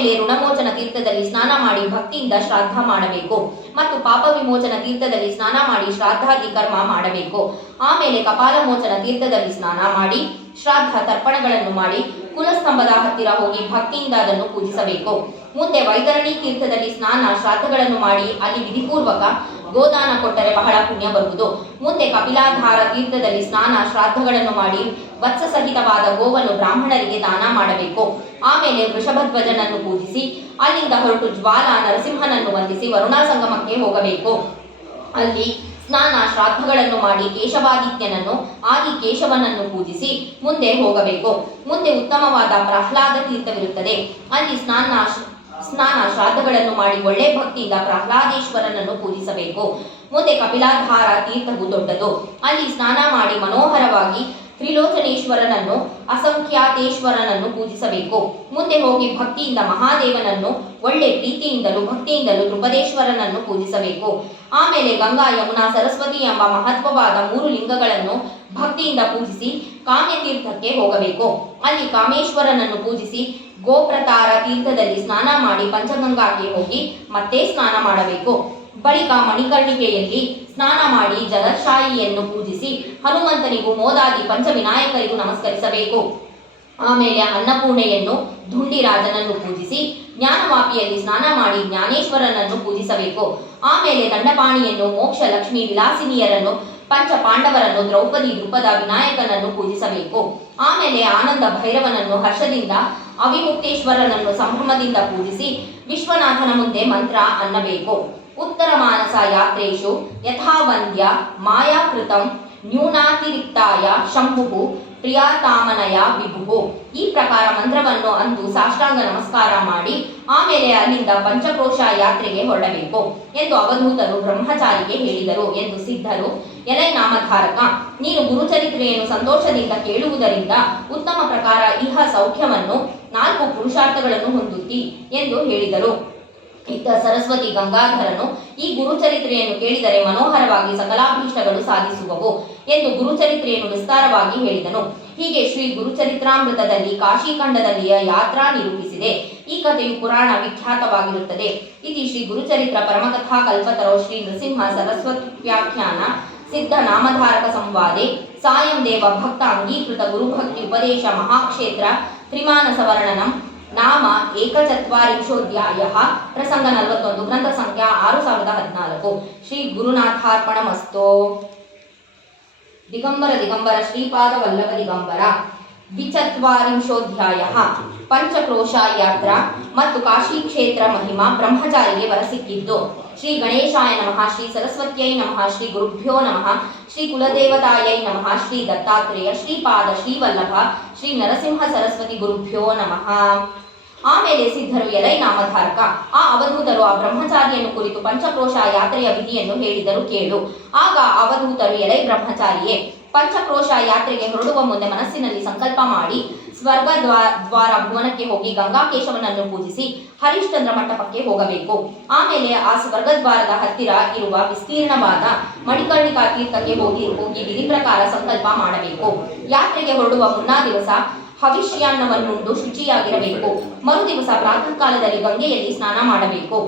ಆಮೇಲೆ ಋಣಮೋಚನ ತೀರ್ಥದಲ್ಲಿ ಸ್ನಾನ ಮಾಡಿ ಭಕ್ತಿಯಿಂದ ಶ್ರಾದ್ದ ಮಾಡಬೇಕು ಮತ್ತು ಪಾಪ ವಿಮೋಚನ ತೀರ್ಥದಲ್ಲಿ ಸ್ನಾನ ಮಾಡಿ ಶ್ರಾದ್ದಾದಿ ಕರ್ಮ ಮಾಡಬೇಕು. ಆಮೇಲೆ ಕಪಾಲ ಮೋಚನ ತೀರ್ಥದಲ್ಲಿ ಸ್ನಾನ ಮಾಡಿ ಶ್ರಾದ್ದ ತರ್ಪಣಗಳನ್ನು ಮಾಡಿ, ಕುಲಸ್ತಂಭದ ಹತ್ತಿರ ಹೋಗಿ ಭಕ್ತಿಯಿಂದ ಅದನ್ನು ಪೂಜಿಸಬೇಕು. ಮುಂದೆ ವೈತರಣಿ ತೀರ್ಥದಲ್ಲಿ ಸ್ನಾನ, ಶ್ರಾದ್ದಗಳನ್ನು ಮಾಡಿ, ಅಲ್ಲಿ ವಿಧಿಪೂರ್ವಕ ಗೋದಾನ ಕೊಟ್ಟರೆ ಬಹಳ ಪುಣ್ಯ ಬರುವುದು. ಮುಂದೆ ಕಪಿಲಾಧಾರ ತೀರ್ಥದಲ್ಲಿ ಸ್ನಾನ, ಶ್ರಾದ್ದಗಳನ್ನು ಮಾಡಿ ವತ್ಸ ಸಹಿತವಾದ ಗೋವನ್ನು ಬ್ರಾಹ್ಮಣರಿಗೆ ದಾನ ಮಾಡಬೇಕು. ಆಮೇಲೆ ವೃಷಭಧ್ವಜನನ್ನು ಪೂಜಿಸಿ, ಅಲ್ಲಿಂದ ಹೊರಟು ಜ್ವಾಲ ನರಸಿಂಹನನ್ನು ವಂದಿಸಿ ವರುಣಾ ಸಂಗಮಕ್ಕೆ ಹೋಗಬೇಕು. ಅಲ್ಲಿ ಸ್ನಾನ ಶ್ರಾದ್ದಗಳನ್ನು ಮಾಡಿ ಕೇಶವಾದಿತ್ಯನನ್ನು ಆಗಿ ಕೇಶವನನ್ನು ಪೂಜಿಸಿ ಮುಂದೆ ಹೋಗಬೇಕು. ಮುಂದೆ ಉತ್ತಮವಾದ ಪ್ರಹ್ಲಾದ ತೀರ್ಥವಿರುತ್ತದೆ. ಅಲ್ಲಿ ಸ್ನಾನ ಸ್ನಾನ ಶ್ರಾದ್ದಗಳನ್ನು ಮಾಡಿ ಒಳ್ಳೆ ಭಕ್ತಿಯಿಂದ ಪ್ರಹ್ಲಾದೇಶ್ವರನನ್ನು ಪೂಜಿಸಬೇಕು. ಮುಂದೆ ಕಪಿಲಾಧಾರ ತೀರ್ಥವು ದೊಡ್ಡದು. ಅಲ್ಲಿ ಸ್ನಾನ ಮಾಡಿ ಮನೋಹರವಾಗಿ ತ್ರಿಲೋಚನೇಶ್ವರನನ್ನು, ಅಸಂಖ್ಯಾತೇಶ್ವರನನ್ನು ಪೂಜಿಸಬೇಕು. ಮುಂದೆ ಹೋಗಿ ಭಕ್ತಿಯಿಂದ ಮಹಾದೇವನನ್ನು, ಒಳ್ಳೆ ಪ್ರೀತಿಯಿಂದಲೂ ಭಕ್ತಿಯಿಂದಲೂ ದ್ರುಪದೇಶ್ವರನನ್ನು ಪೂಜಿಸಬೇಕು. ಆಮೇಲೆ ಗಂಗಾ, ಯಮುನಾ, ಸರಸ್ವತಿ ಎಂಬ ಮಹತ್ವವಾದ ಮೂರು ಲಿಂಗಗಳನ್ನು ಭಕ್ತಿಯಿಂದ ಪೂಜಿಸಿ ಕಾಮ್ಯತೀರ್ಥಕ್ಕೆ ಹೋಗಬೇಕು. ಅಲ್ಲಿ ಕಾಮೇಶ್ವರನನ್ನು ಪೂಜಿಸಿ ಗೋಪ್ರತಾರ ತೀರ್ಥದಲ್ಲಿ ಸ್ನಾನ ಮಾಡಿ ಪಂಚಗಂಗಾಕ್ಕೆ ಹೋಗಿ ಮತ್ತೆ ಸ್ನಾನ ಮಾಡಬೇಕು. ಬಳಿಕ ಮಣಿಕರ್ಣಿಕೆಯಲ್ಲಿ ಸ್ನಾನ ಮಾಡಿ ಜಲಶಾಯಿಯನ್ನು ಪೂಜಿಸಿ ಹನುಮಂತನಿಗೂ ಮೋದಾದಿ ಪಂಚವಿನಾಯಕರಿಗೂ ನಮಸ್ಕರಿಸಬೇಕು. ಆಮೇಲೆ ಅನ್ನಪೂರ್ಣೆಯನ್ನು ಧುಂಡಿರಾಜನನ್ನು ಪೂಜಿಸಿ ಜ್ಞಾನವಾಪಿಯಲ್ಲಿ ಸ್ನಾನ ಮಾಡಿ ಜ್ಞಾನೇಶ್ವರನನ್ನು ಪೂಜಿಸಬೇಕು. ಆಮೇಲೆ ದಂಡಪಾಣಿಯನ್ನು ಮೋಕ್ಷ ಲಕ್ಷ್ಮಿ ವಿಲಾಸಿನಿಯರನ್ನು ಪಂಚ ಪಾಂಡವರನ್ನು ದ್ರೌಪದಿ ದೃಪದ ವಿನಾಯಕನನ್ನು ಪೂಜಿಸಬೇಕು. ಆಮೇಲೆ ಆನಂದ ಭೈರವನನ್ನು ಹರ್ಷದಿಂದ ಅವಿಮುಕ್ತೇಶ್ವರನನ್ನು ಸಂಭ್ರಮದಿಂದ ಪೂಜಿಸಿ ವಿಶ್ವನಾಥನ ಮುಂದೆ ಮಂತ್ರ ಅನ್ನಬೇಕು. ಉತ್ತರ ಮಾನಸ ಯಾತ್ರೇಶು ಯಥಾವಂದ್ಯ ಮಾಯಾಕೃತಂ ನ್ಯೂನಾತಿರಿಕ್ತಾಯ ಶಂಭು ಪ್ರಿಯಾತಾಮನಯ ವಿಭು ಈ ಪ್ರಕಾರ ಮಂತ್ರವನ್ನು ಅಂದು ಸಾಷ್ಟಾಂಗ ನಮಸ್ಕಾರ ಮಾಡಿ ಆಮೇಲೆ ಅಲ್ಲಿಂದ ಪಂಚಕ್ರೋಶ ಯಾತ್ರೆಗೆ ಹೊರಡಬೇಕು ಎಂದು ಅವಧೂತರು ಬ್ರಹ್ಮಚಾರಿಗೆ ಹೇಳಿದರು ಎಂದು ಸಿದ್ಧರು ಎಲೆ ನಾಮಧಾರಕ ನೀನು ಗುರುಚರಿತ್ರೆಯನ್ನು ಸಂತೋಷದಿಂದ ಕೇಳುವುದರಿಂದ ಉತ್ತಮ ಪ್ರಕಾರ ಇಹ ಸೌಖ್ಯವನ್ನು ನಾಲ್ಕು ಪುರುಷಾರ್ಥಗಳನ್ನು ಹೊಂದುತ್ತಿ ಎಂದು ಹೇಳಿದರು. ಇತ್ತ ಸರಸ್ವತಿ ಗಂಗಾಧರನು ಈ ಗುರುಚರಿತ್ರೆಯನ್ನು ಕೇಳಿದರೆ ಮನೋಹರವಾಗಿ ಸಕಲಾಭೀಷ್ಟಗಳು ಸಾಧಿಸುವವು ಎಂದು ಗುರುಚರಿತ್ರೆಯನ್ನು ವಿಸ್ತಾರವಾಗಿ ಹೇಳಿದನು. ಹೀಗೆ ಶ್ರೀ ಗುರುಚರಿತ್ರಾಮೃತದಲ್ಲಿ ಕಾಶಿಖಂಡದಲ್ಲಿಯ ಯಾತ್ರಾ ನಿರೂಪಿಸಿದೆ. ಈ ಕಥೆಯು ಪುರಾಣ ವಿಖ್ಯಾತವಾಗಿರುತ್ತದೆ. ಇದು ಶ್ರೀ ಗುರುಚರಿತ್ರ ಪರಮಕಥಾ ಕಲ್ಪತರೋ ಶ್ರೀ ನೃಸಿಂಹ ಸರಸ್ವತಿ ವ್ಯಾಖ್ಯಾನ ಸಿದ್ಧ ನಾಮಧಾರಕ ಸಂವಾದೆ ಸಾಯಂ ದೇವ ಭಕ್ತ ಅಂಗೀಕೃತ ಗುರುಭಕ್ತಿ ಉಪದೇಶ ಮಹಾಕ್ಷೇತ್ರ ತ್ರಿಮಾನಸ ವರ್ಣನಂ ನಾಮ ಏಕಚತ್ವರಿಂಶೋಧ್ಯಾಯ, ಪ್ರಸಂಗ ನಲವತ್ತೊಂದು, ಗ್ರಂಥ ಸಂಖ್ಯಾ ಆರು ಸಾವಿರದ ಹದಿನಾಲ್ಕು. ಶ್ರೀ ಗುರುನಾಥಾರ್ಪಣಮಸ್ತೋ. ದಿಗಂಬರ ದಿಗಂಬರ, ಶ್ರೀಪಾದ ವಲ್ಲಭ ದಿಗಂಬರ. ದ್ವಿಚತ್ವರಿಂಶೋಧ್ಯಾಯ, ಪಂಚಕ್ರೋಶ ಯಾತ್ರಾ ಮತ್ತು ಕಾಶಿ ಕ್ಷೇತ್ರ ಮಹಿಮಾ ಬ್ರಹ್ಮಚಾರಿಗೆ ವರಸಿಕ್ಕಿದ್ದು. ಶ್ರೀ ಗಣೇಶಾಯ ನಮಃ, ಶ್ರೀ ಸರಸ್ವತ್ಯೈ ನಮಃ, ಶ್ರೀ ಗುರುಭ್ಯೋ ನಮಃ, ಶ್ರೀ ಕುಲದೇವತಾಯೈ ನಮಃ, ಶ್ರೀ ದತ್ತಾತ್ರೇಯ, ಶ್ರೀಪಾದ, ಶ್ರೀವಲ್ಲಭ, ಶ್ರೀ ನರಸಿಂಹ ಸರಸ್ವತಿ ಗುರುಭ್ಯೋ ನಮಃ. ಆಮೇಲೆ ಸಿದ್ಧರು ಎಲೈ ನಾಮಧಾರಕ. ಆ ಅವಧೂತರು ಆ ಬ್ರಹ್ಮಚಾರಿಯನ್ನು ಕುರಿತು ಪಂಚಕ್ರೋಶ ಯಾತ್ರೆಯ ವಿಧಿಯನ್ನು ಹೇಳಿದರು ಕೇಳು. ಆಗ ಅವಧೂತರು ಎಲೈ ಬ್ರಹ್ಮಚಾರಿಯೇ, ಪಂಚಕ್ರೋಶ ಯಾತ್ರೆಗೆ ಹೊರಡುವ ಮುಂದೆ ಮನಸ್ಸಿನಲ್ಲಿ ಸಂಕಲ್ಪ ಮಾಡಿ ಸ್ವರ್ಗ ದ್ವಾ ದ್ವಾರ ಭುವನಕ್ಕೆ ಹೋಗಿ ಗಂಗಾಕೇಶವನನ್ನು ಪೂಜಿಸಿ ಹರಿಶ್ಚಂದ್ರ ಮಂಟಪಕ್ಕೆ ಹೋಗಬೇಕು. ಆಮೇಲೆ ಆ ಸ್ವರ್ಗದ್ವಾರದ ಹತ್ತಿರ ಇರುವ ವಿಸ್ತೀರ್ಣವಾದ ಮಣಿಕರ್ಣಿಕಾ ತೀರ್ಥಕ್ಕೆ ಹೋಗಿ ಹೋಗಿ ವಿಧಿ ಪ್ರಕಾರ ಸಂಕಲ್ಪ ಮಾಡಬೇಕು. ಯಾತ್ರೆಗೆ ಹೊರಡುವ ಮುನ್ನಾ ದಿವಸ ಹವಿಷ್ಯಾನ್ನವನ್ನುಂಡು ಶುಚಿಯಾಗಿರಬೇಕು. ಮರು ದಿವಸ ಪ್ರಾತಃ ಕಾಲದಲ್ಲಿ ಗಂಗೆಯಲ್ಲಿ ಸ್ನಾನ ಮಾಡಬೇಕು.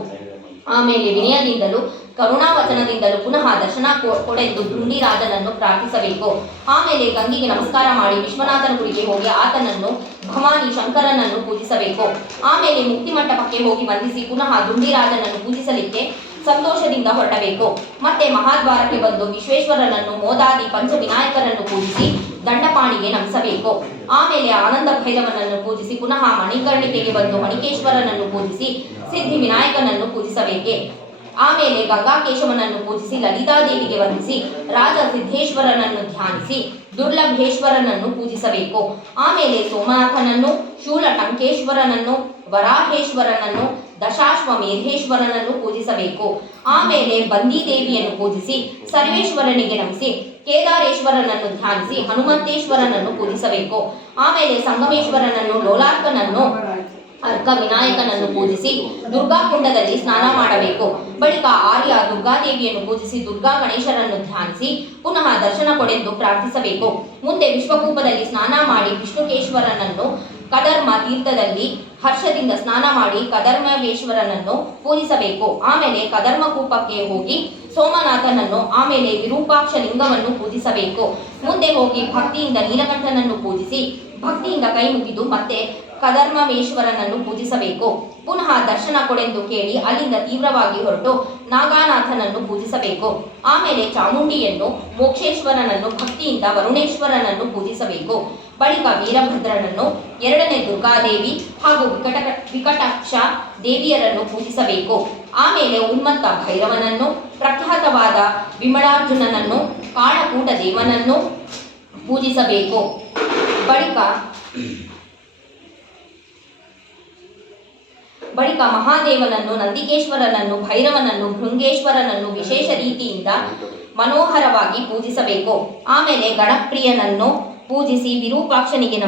ಆಮೇಲೆ ವಿನಯದಿಂದಲೂ ಕರುಣಾವಚನದಿಂದಲೂ ಪುನಃ ದರ್ಶನ ಕೊಡೆಂದು ಗುಂಡಿರಾಜನನ್ನು ಪ್ರಾರ್ಥಿಸಬೇಕು. ಆಮೇಲೆ ಗಂಗೆಗೆ ನಮಸ್ಕಾರ ಮಾಡಿ ವಿಶ್ವನಾಥನ ಗುಡಿಗೆ ಹೋಗಿ ಆತನನ್ನು, ಭವಾನಿ ಶಂಕರನನ್ನು ಪೂಜಿಸಬೇಕು. ಆಮೇಲೆ ಮುಕ್ತಿ ಮಂಟಪಕ್ಕೆ ಹೋಗಿ ವಂದಿಸಿ ಪುನಃ ಗುಂಡಿರಾಜನನ್ನು ಪೂಜಿಸಲಿಕ್ಕೆ ಸಂತೋಷದಿಂದ ಹೊರಡಬೇಕು ಮತ್ತೆ ಮಹಾದ್ವಾರಕ್ಕೆ ಬಂದು ವಿಶ್ವೇಶ್ವರನನ್ನು, ಮೋದಾದಿ ಪಂಚವಿನಾಯಕರನ್ನು ಪೂಜಿಸಿ ದಂಡಪಾಣಿಗೆ ನಮಿಸಬೇಕು. ಆಮೇಲೆ ಆನಂದ ಭೈರವನನ್ನು ಪೂಜಿಸಿ ಪುನಃ ಮಣಿಕರ್ಣಿಕೆಗೆ ಬಂದು ಮಣಿಕೇಶ್ವರನನ್ನು ಪೂಜಿಸಿ ಸಿದ್ಧಿ ವಿನಾಯಕನನ್ನು ಪೂಜಿಸಬೇಕೆ. ಆಮೇಲೆ ಗಂಗಾಕೇಶವನನ್ನು ಪೂಜಿಸಿ, ಲಲಿತಾದೇವಿಗೆ ವಂದಿಸಿ, ರಾಜ ಸಿದ್ಧೇಶ್ವರನನ್ನು ಧ್ಯಾನಿಸಿ, ದುರ್ಲಭೇಶ್ವರನನ್ನು ಪೂಜಿಸಬೇಕು. ಆಮೇಲೆ ಸೋಮನಾಥನನ್ನು ಶೂಲಟಂಕೇಶ್ವರನನ್ನು ವರಾಹೇಶ್ವರನನ್ನು, ದಶಾಶ್ವಮೇಧೇಶ್ವರನನ್ನು ಪೂಜಿಸಬೇಕು. ಆಮೇಲೆ ಬಂದಿದೇವಿಯನ್ನು ಪೂಜಿಸಿ, ಸರ್ವೇಶ್ವರನಿಗೆ ನಮಿಸಿ, ಕೇದಾರೇಶ್ವರನನ್ನು ಧ್ಯಾನಿಸಿ, ಹನುಮಂತೇಶ್ವರನನ್ನು ಪೂಜಿಸಬೇಕು. ಆಮೇಲೆ ಸಂಗಮೇಶ್ವರನನ್ನು ಲೋಲಾರ್ಕನನ್ನು ಅರ್ಕ ವಿನಾಯಕನನ್ನು ಪೂಜಿಸಿ ದುರ್ಗಾಕುಂಡದಲ್ಲಿ ಸ್ನಾನ ಮಾಡಬೇಕು. ಬಳಿಕ ಆರ್ಯ ದುರ್ಗಾದೇವಿಯನ್ನು ಪೂಜಿಸಿ ದುರ್ಗಾ ಗಣೇಶರನ್ನು ಧ್ಯಾನಿಸಿ ಪುನಃ ದರ್ಶನ ಕೊಡೆಂದು ಪ್ರಾರ್ಥಿಸಬೇಕು. ಮುಂದೆ ವಿಶ್ವಕೂಪದಲ್ಲಿ ಸ್ನಾನ ಮಾಡಿ ವಿಷ್ಣುಕೇಶ್ವರನನ್ನು ಕದರ್ಮ ತೀರ್ಥದಲ್ಲಿ ಹರ್ಷದಿಂದ ಸ್ನಾನ ಮಾಡಿ ಕದರ್ಮವೇಶ್ವರನನ್ನು ಪೂಜಿಸಬೇಕು. ಆಮೇಲೆ ಕದರ್ಮ ಕೂಪಕ್ಕೆ ಹೋಗಿ ಸೋಮನಾಥನನ್ನು, ಆಮೇಲೆ ವಿರೂಪಾಕ್ಷ ಲಿಂಗವನ್ನು ಪೂಜಿಸಬೇಕು. ಮುಂದೆ ಹೋಗಿ ಭಕ್ತಿಯಿಂದ ನೀಲಕಂಠನನ್ನು ಪೂಜಿಸಿ ಭಕ್ತಿಯಿಂದ ಕೈ ಮುಗಿದು ಮತ್ತೆ ಕದರ್ಮವೇಶ್ವರನನ್ನು ಪೂಜಿಸಬೇಕು. ಪುನಃ ದರ್ಶನ ಕೊಡೆಂದು ಕೇಳಿ ಅಲ್ಲಿಂದ ತೀವ್ರವಾಗಿ ಹೊರಟು ನಾಗಾನಾಥನನ್ನು ಪೂಜಿಸಬೇಕು. ಆಮೇಲೆ ಚಾಮುಂಡಿಯನ್ನು, ಮೋಕ್ಷೇಶ್ವರನನ್ನು, ಭಕ್ತಿಯಿಂದ ವರುಣೇಶ್ವರನನ್ನು ಪೂಜಿಸಬೇಕು. ಬಳಿಕ ವೀರಭದ್ರನನ್ನು, ಎರಡನೇ ದುರ್ಗಾದೇವಿ ಹಾಗೂ ವಿಕಟ ವಿಕಟಾಕ್ಷ ದೇವಿಯರನ್ನು ಪೂಜಿಸಬೇಕು. ಆಮೇಲೆ ಉನ್ಮತ್ತ ಭೈರವನನ್ನು, ಪ್ರಖ್ಯಾತವಾದ ವಿಮಲಾರ್ಜುನನನ್ನು, ಕಾಳಕೂಟ ದೇವನನ್ನು ಪೂಜಿಸಬೇಕು. ಬಳಿಕ ಬಳಿಕ ಮಹಾದೇವನನ್ನು ನಂದಿಕೇಶ್ವರನನ್ನು ಭೈರವನನ್ನು ಭೃಂಗೇಶ್ವರನನ್ನು ವಿಶೇಷ ರೀತಿಯಿಂದ ಮನೋಹರವಾಗಿ ಪೂಜಿಸಬೇಕು. ಆಮೇಲೆ ಗಣಪ್ರಿಯನನ್ನು ಪೂಜಿಸಿ ವಿರೂಪಾಕ್ಷನಿಗೆ